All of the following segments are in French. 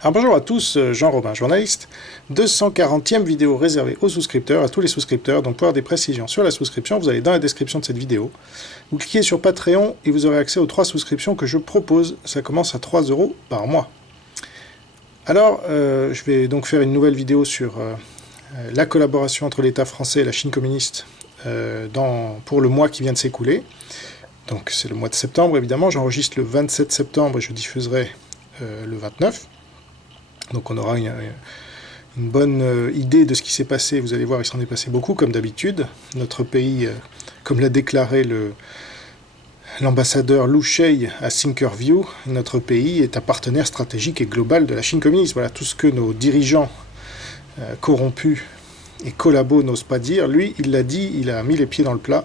Alors bonjour à tous, Jean-Robin, journaliste. 240e vidéo réservée aux souscripteurs, à tous les souscripteurs. Donc pour avoir des précisions sur la souscription, vous allez dans la description de cette vidéo. Vous cliquez sur Patreon et vous aurez accès aux 3 souscriptions que je propose. Ça commence à 3 € par mois. Alors, je vais donc faire une nouvelle vidéo sur la collaboration entre l'État français et la Chine communiste pour le mois qui vient de s'écouler. Donc c'est le mois de septembre, évidemment. J'enregistre le 27 septembre et je diffuserai le 29. Donc on aura une bonne idée de ce qui s'est passé. Vous allez voir, il s'en est passé beaucoup, comme d'habitude. Notre pays, comme l'a déclaré l'ambassadeur Lu Shei à Thinkerview, notre pays est un partenaire stratégique et global de la Chine communiste. Voilà tout ce que nos dirigeants corrompus et collabos n'osent pas dire. Lui, il l'a dit, il a mis les pieds dans le plat,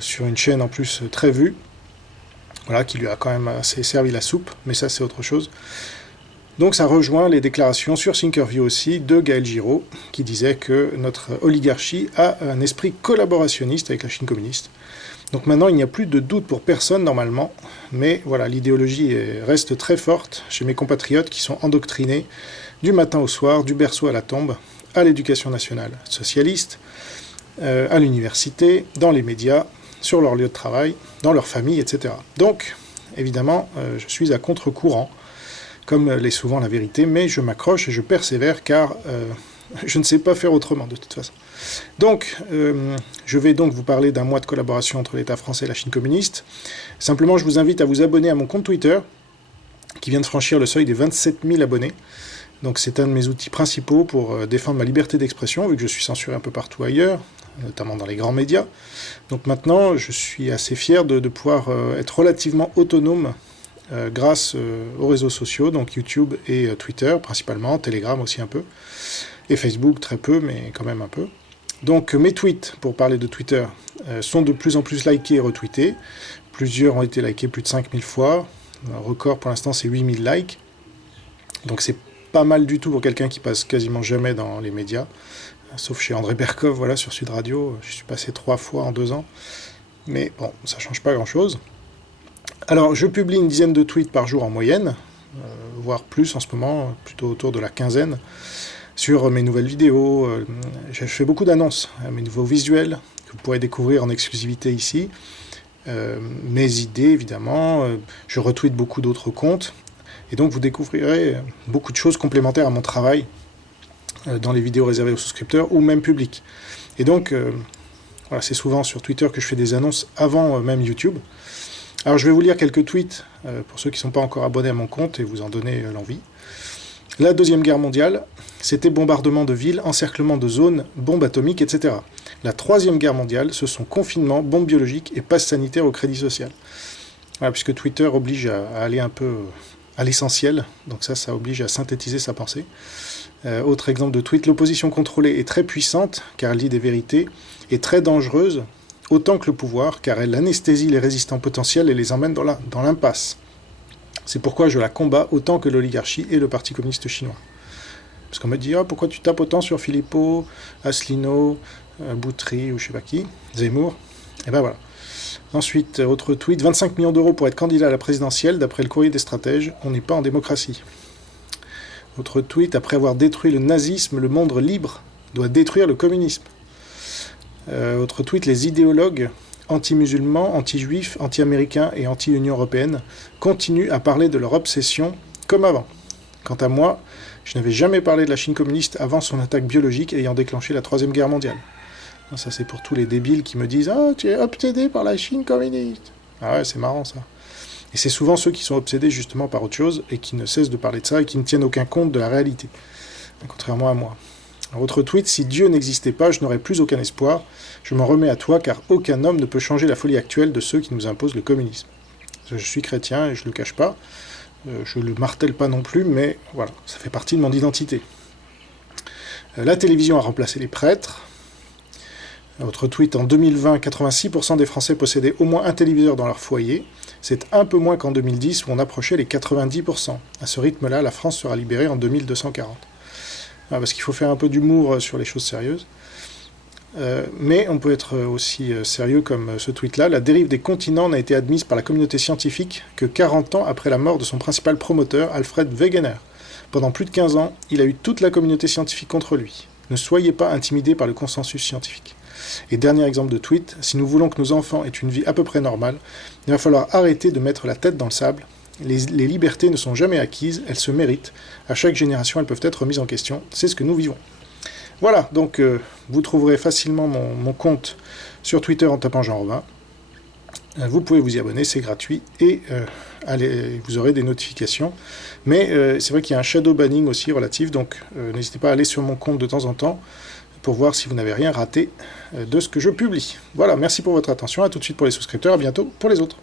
sur une chaîne en plus très vue, voilà, qui lui a quand même assez servi la soupe, mais ça c'est autre chose. Donc ça rejoint les déclarations sur Thinkerview aussi de Gaël Giraud, qui disait que notre oligarchie a un esprit collaborationniste avec la Chine communiste. Donc maintenant il n'y a plus de doute pour personne normalement, mais voilà, l'idéologie reste très forte chez mes compatriotes qui sont endoctrinés du matin au soir, du berceau à la tombe, à l'éducation nationale socialiste, à l'université, dans les médias, sur leur lieu de travail, dans leur famille, etc. Donc, évidemment, je suis à contre-courant, comme l'est souvent la vérité, mais je m'accroche et je persévère, car je ne sais pas faire autrement, de toute façon. Donc, je vais donc vous parler d'un mois de collaboration entre l'État français et la Chine communiste. Simplement, je vous invite à vous abonner à mon compte Twitter, qui vient de franchir le seuil des 27 000 abonnés. Donc c'est un de mes outils principaux pour défendre ma liberté d'expression, vu que je suis censuré un peu partout ailleurs, notamment dans les grands médias. Donc maintenant, je suis assez fier de pouvoir être relativement autonome grâce aux réseaux sociaux, donc YouTube et Twitter principalement, Telegram aussi un peu, et Facebook très peu, mais quand même un peu. Donc mes tweets, pour parler de Twitter, sont de plus en plus likés et retweetés. Plusieurs ont été likés plus de 5000 fois. Un record pour l'instant c'est 8000 likes. Donc c'est pas mal du tout pour quelqu'un qui passe quasiment jamais dans les médias, sauf chez André Berkov, voilà, sur Sud Radio. Je suis passé 3 fois en 2 ans, mais bon, ça change pas grand-chose. Alors, je publie une dizaine de tweets par jour en moyenne, voire plus en ce moment, plutôt autour de la quinzaine, sur mes nouvelles vidéos. Je fais beaucoup d'annonces, mes nouveaux visuels, que vous pourrez découvrir en exclusivité ici, mes idées, évidemment. Je retweete beaucoup d'autres comptes. Et donc vous découvrirez beaucoup de choses complémentaires à mon travail dans les vidéos réservées aux souscripteurs ou même publiques. Et donc, voilà, c'est souvent sur Twitter que je fais des annonces avant même YouTube. Alors je vais vous lire quelques tweets pour ceux qui ne sont pas encore abonnés à mon compte et vous en donner l'envie. La Deuxième Guerre mondiale, c'était bombardement de villes, encerclement de zones, bombes atomiques, etc. La Troisième Guerre mondiale, ce sont confinement, bombes biologiques et passe sanitaire au crédit social. Voilà, puisque Twitter oblige à aller un peu à l'essentiel, donc ça oblige à synthétiser sa pensée. Autre exemple de tweet, l'opposition contrôlée est très puissante, car elle dit des vérités, et très dangereuse, autant que le pouvoir, car elle anesthésie les résistants potentiels et les emmène dans l'impasse. C'est pourquoi je la combats autant que l'oligarchie et le Parti communiste chinois. Parce qu'on me dit, pourquoi tu tapes autant sur Philippot, Asselineau, Boutry, ou je sais pas qui, Zemmour, et ben voilà. Ensuite, autre tweet, 25 millions d'euros pour être candidat à la présidentielle, d'après le courrier des stratèges, on n'est pas en démocratie. Autre tweet, après avoir détruit le nazisme, le monde libre doit détruire le communisme. Autre tweet, les idéologues anti-musulmans, anti-juifs, anti-américains et anti-Union européenne continuent à parler de leur obsession comme avant. Quant à moi, je n'avais jamais parlé de la Chine communiste avant son attaque biologique ayant déclenché la Troisième Guerre mondiale. Ça, c'est pour tous les débiles qui me disent « Ah, tu es obsédé par la Chine communiste !» Ah ouais, c'est marrant, ça. Et c'est souvent ceux qui sont obsédés justement par autre chose et qui ne cessent de parler de ça et qui ne tiennent aucun compte de la réalité, contrairement à moi. Autre tweet, si Dieu n'existait pas, je n'aurais plus aucun espoir. Je m'en remets à toi, car aucun homme ne peut changer la folie actuelle de ceux qui nous imposent le communisme. Je suis chrétien et je ne le cache pas. Je ne le martèle pas non plus, mais voilà, ça fait partie de mon identité. La télévision a remplacé les prêtres. Autre tweet, en 2020, 86% des Français possédaient au moins un téléviseur dans leur foyer. C'est un peu moins qu'en 2010, où on approchait les 90%. À ce rythme-là, la France sera libérée en 2240. Parce qu'il faut faire un peu d'humour sur les choses sérieuses. Mais on peut être aussi sérieux comme ce tweet-là. La dérive des continents n'a été admise par la communauté scientifique que 40 ans après la mort de son principal promoteur, Alfred Wegener. Pendant plus de 15 ans, il a eu toute la communauté scientifique contre lui. Ne soyez pas intimidés par le consensus scientifique. Et dernier exemple de tweet, si nous voulons que nos enfants aient une vie à peu près normale, il va falloir arrêter de mettre la tête dans le sable. Les libertés ne sont jamais acquises, elles se méritent. À chaque génération, elles peuvent être remises en question. C'est ce que nous vivons. Voilà, donc vous trouverez facilement mon compte sur Twitter en tapant Jean Robin. Vous pouvez vous y abonner, c'est gratuit, et vous aurez des notifications. Mais c'est vrai qu'il y a un shadow banning aussi relatif, donc n'hésitez pas à aller sur mon compte de temps en temps pour voir si vous n'avez rien raté de ce que je publie. Voilà, merci pour votre attention, à tout de suite pour les souscripteurs, à bientôt pour les autres.